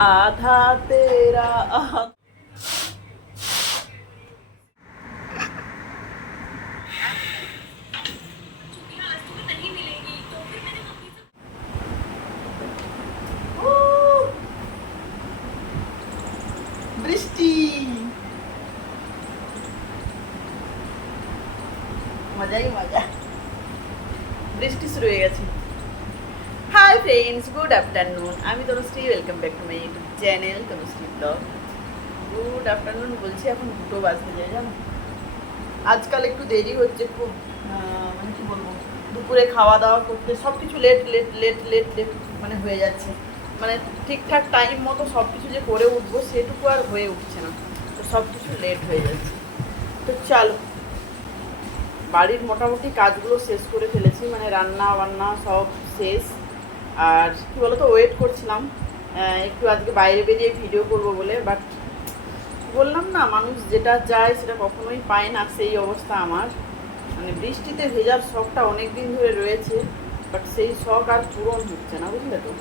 आधा तेरा आधा বৃষ্টি মজাই মজা বৃষ্টি শুরু হয়ে গেছে হাই ফ্রেন্ডস গুড আফটারনুন আমি Tanushree welcome back to my YouTube channel Tanushree blog good afternoon বলছি, এখন দুটো বাজতে যায়, জানো? আজকাল একটু দেরি হচ্ছে খুব মানে কি বলব? দুপুরে খাওয়া দাওয়া করতে সব কিছু late late late late late মানে হয়ে যাচ্ছে। মানে ঠিকঠাক টাইম মতো সব কিছু যে করে উঠবো, সেটুকু আর হয়ে উঠছে না। তো সব কিছু লেট হয়ে যাচ্ছে। তো চলো। বাড়ির মোটামুটি কাজগুলো শেষ করে ফেলেছি মানে রান্না বান্না সব শেষ। আর কি বলতো ওয়েট করছিলাম। একটু আজকে বাইরে বেরিয়ে ভিডিও করব বলে বাট বললাম না, মানুষ যেটা চায় সেটা কখনোই পায় না, সেই অবস্থা আমার। মানে বৃষ্টিতে ভেজার শখটা অনেক দিন ধরে রয়েছে বাট সেই শখ আর পূরণ হচ্ছে না, বুঝলে তো?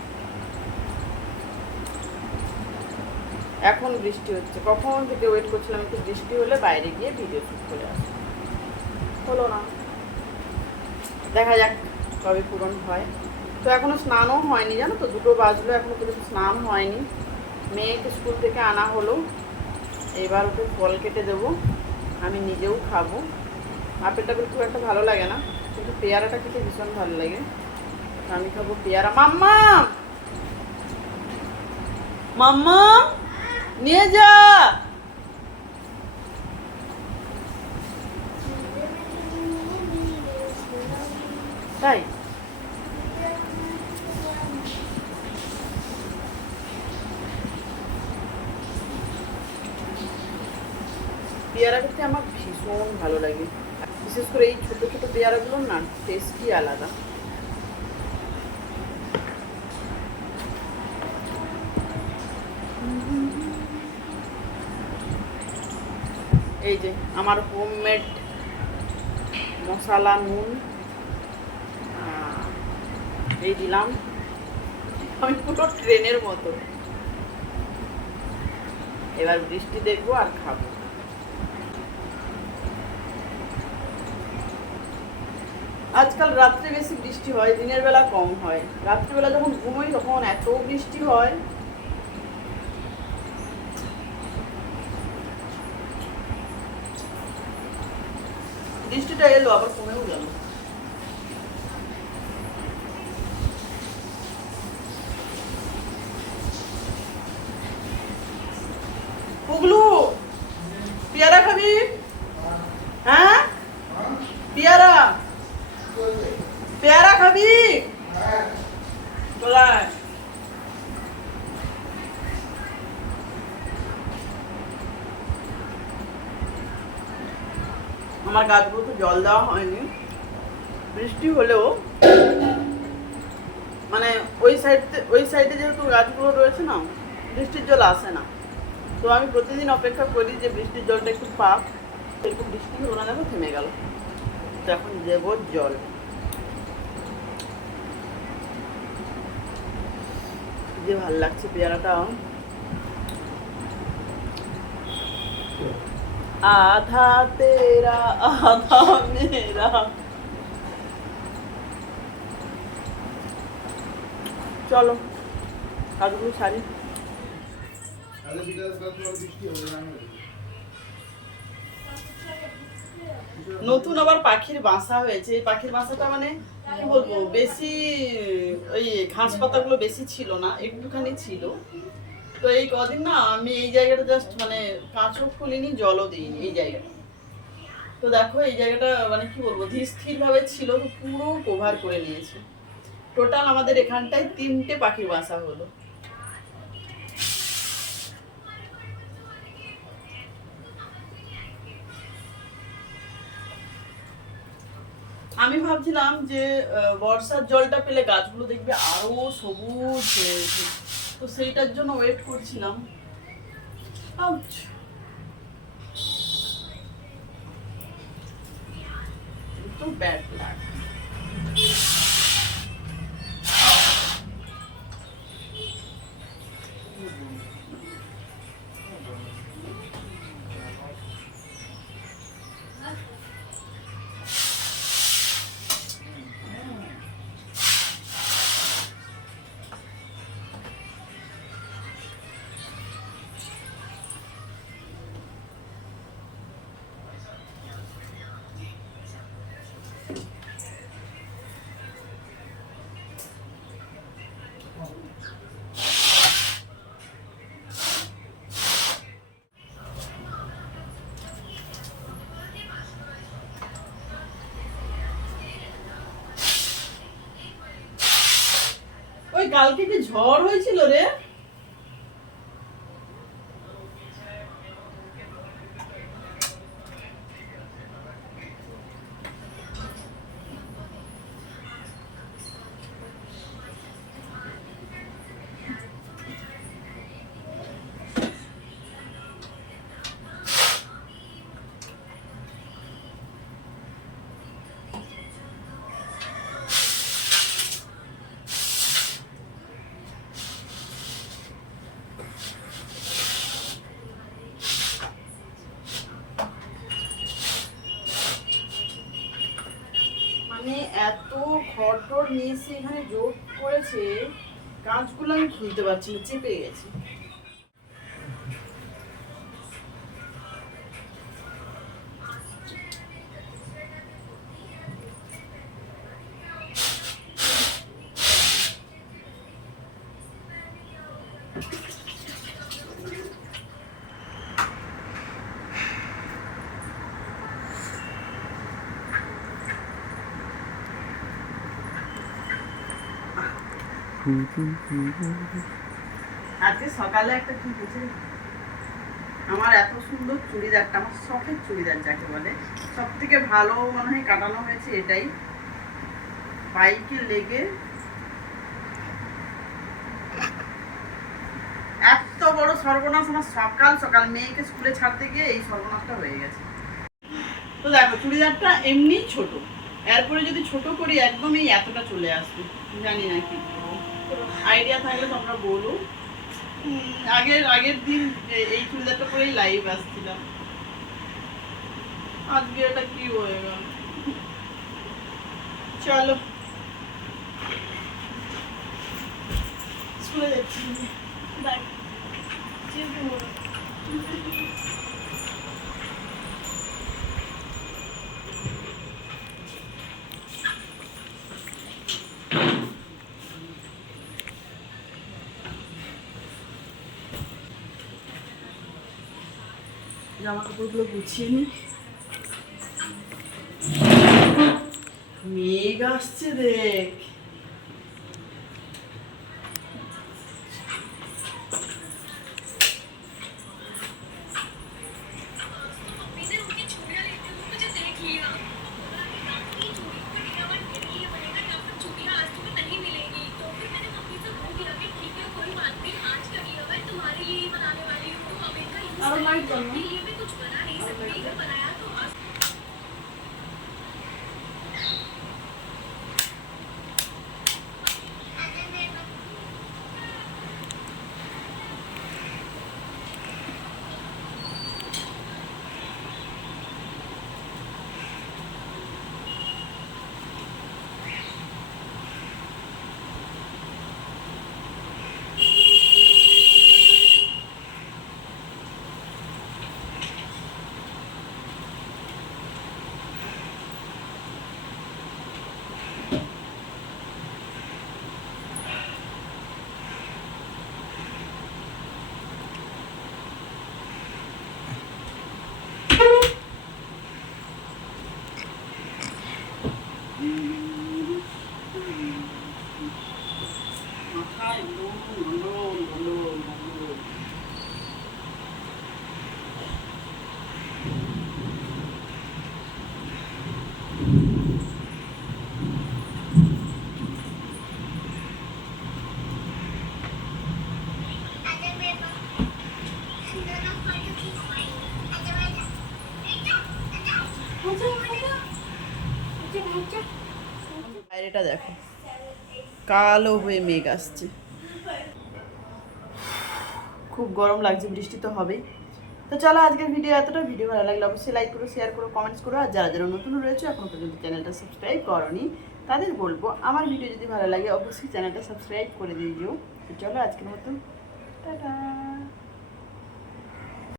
এখন বৃষ্টি হচ্ছে। কখন থেকে ওয়েট করছিলাম, একটু বৃষ্টি হলে বাইরে গিয়ে ভিডিও শ্যুট করে আসব। হলো না। দেখা যাক কবে পূরণ হয়। তো এখনও স্নানও হয়নি, জানো তো? দুটো বাজলো, এখনও পর্যন্ত স্নান হয়নি। মেয়েকে স্কুল থেকে আনা হলো। এবার ওকে ফল কেটে দেবো। আমি নিজেও খাব। আপেল টাপেল খুব একটা ভালো লাগে না, কিন্তু পেয়ারাটা খেতে ভীষণ ভালো লাগে। আমি খাব পেয়ারা। মাম্মা! মাম্মা! নিয়ে যা! তাই? পেয়ারা খেতে আমার ভীষণ ভালো লাগে। বিশেষ করে এই ছোটো ছোটো পেয়ারাগুলোর না টেস্টই আলাদা। এই যে, আমার হোমমেড মশলা, নুন এই দিলাম। আমি পুরো ট্রেনের মতো। এবার বৃষ্টি দেখব আর খাব। আজকাল রাত্রে বেশি বৃষ্টি হয়, দিনের বেলা কম হয়। রাত্রিবেলা যখন ঘুমোই তখন এত বৃষ্টি হয়। বৃষ্টিটা এলো, আবার কমেও গেল পুগলু পেয়ারা খাবি হ্যাঁ পেয়ারা পেয়ারা খাবি চলে আয়। আমার গাছগুলো তো জল দেওয়া হয়নি। বৃষ্টি হলেও মানে ওই সাইডতে, ওই সাইডে যেহেতু গাছগুলো রয়েছে না, বৃষ্টির জল আসে না। তো আমি প্রতিদিন অপেক্ষা করি যে বৃষ্টির জলটা একটু পাক, একটু বৃষ্টি হলো না দেখো থেমে গেল। তো এখন দেবো জল। যে ভালো লাগছে পেয়ারাটা আধা তেরা, আধা মেরা। চলো, কাজগুলো সারি। নতুন আবার পাখির বাসা হয়েছে। এই পাখির বাসাটা মানে কি বলব, বেশি, ওই ঘাস পাতাগুলো বেশি ছিল না, একটুখানি ছিল। তো এই কদিন না আমি এই জায়গাটা জাস্ট মানে কাঁচও খুলিনি, জলও দিইনি এই জায়গাটা। তো দেখো এই জায়গাটা মানে কি বলব ধীর ভাবে ছিল, তো পুরো কভার করে নিয়েছে। টোটাল আমাদের এখানটায় তিনটে পাখির বাসা হলো। আমি ভাবছিলাম যে বর্ষার জলটা পেলে গাছগুলো দেখবে আরও সবুজ। তো সেইটার জন্য ওয়েট করছিলাম! তো ব্যাড লাগ কালকে যে ঝড় হয়েছিল রে নিয়ে এসে এখানে যোগ করেছে কাঁচগুলো আমি খুলতে পারছি না চেপে গেছে। আজকে সকালে একটা কি হয়েছে? আমার এত সুন্দর চুড়িদারটা, আমার শখের চুড়িদার যাকে বলে সব থেকে ভালো মনে হয় কাটানো হয়েছে এটাই। বাইকে লেগে এত বড় সর্বনাশ, আমার সকাল সকাল মেয়েকে স্কুলে ছাড়তে গিয়ে এই সর্বনাশটা হয়ে গেছে। তো দেখো, চুড়িদারটা এমনি ছোট। এরপরে যদি ছোট করি, একদমই এতটা চলে আসবে। জানি না কি। আইডিয়া থাকলে তোমরা বলো। আগের আগের দিন এই চুড়িদারটা পরেই লাইভ আসছিলাম। আজকে এটা কি হয়ে গেল? চলো। স্কুলে যাচ্ছি। বাই জামা কাপড়গুলো গুছিয়ে নি মেঘ আসছে দেখ। বাইরেটা দেখো। কালো হয়ে মেঘ আসছে। খুব গরম লাগছে, বৃষ্টি তো হবেই। তো চলো আজকের ভিডিও এতটা ভিডিও ভালো লাগলে অবশ্যই লাইক করো শেয়ার করো কমেন্টস করো। আর যারা যারা নতুন রয়েছে, এখনও পর্যন্ত চ্যানেলটা সাবস্ক্রাইব করনি, তাদের বলব, আমার ভিডিও যদি ভালো লাগে, অবশ্যই চ্যানেলটা সাবস্ক্রাইব করে দিও। চলো আজকের মতো, টাটা।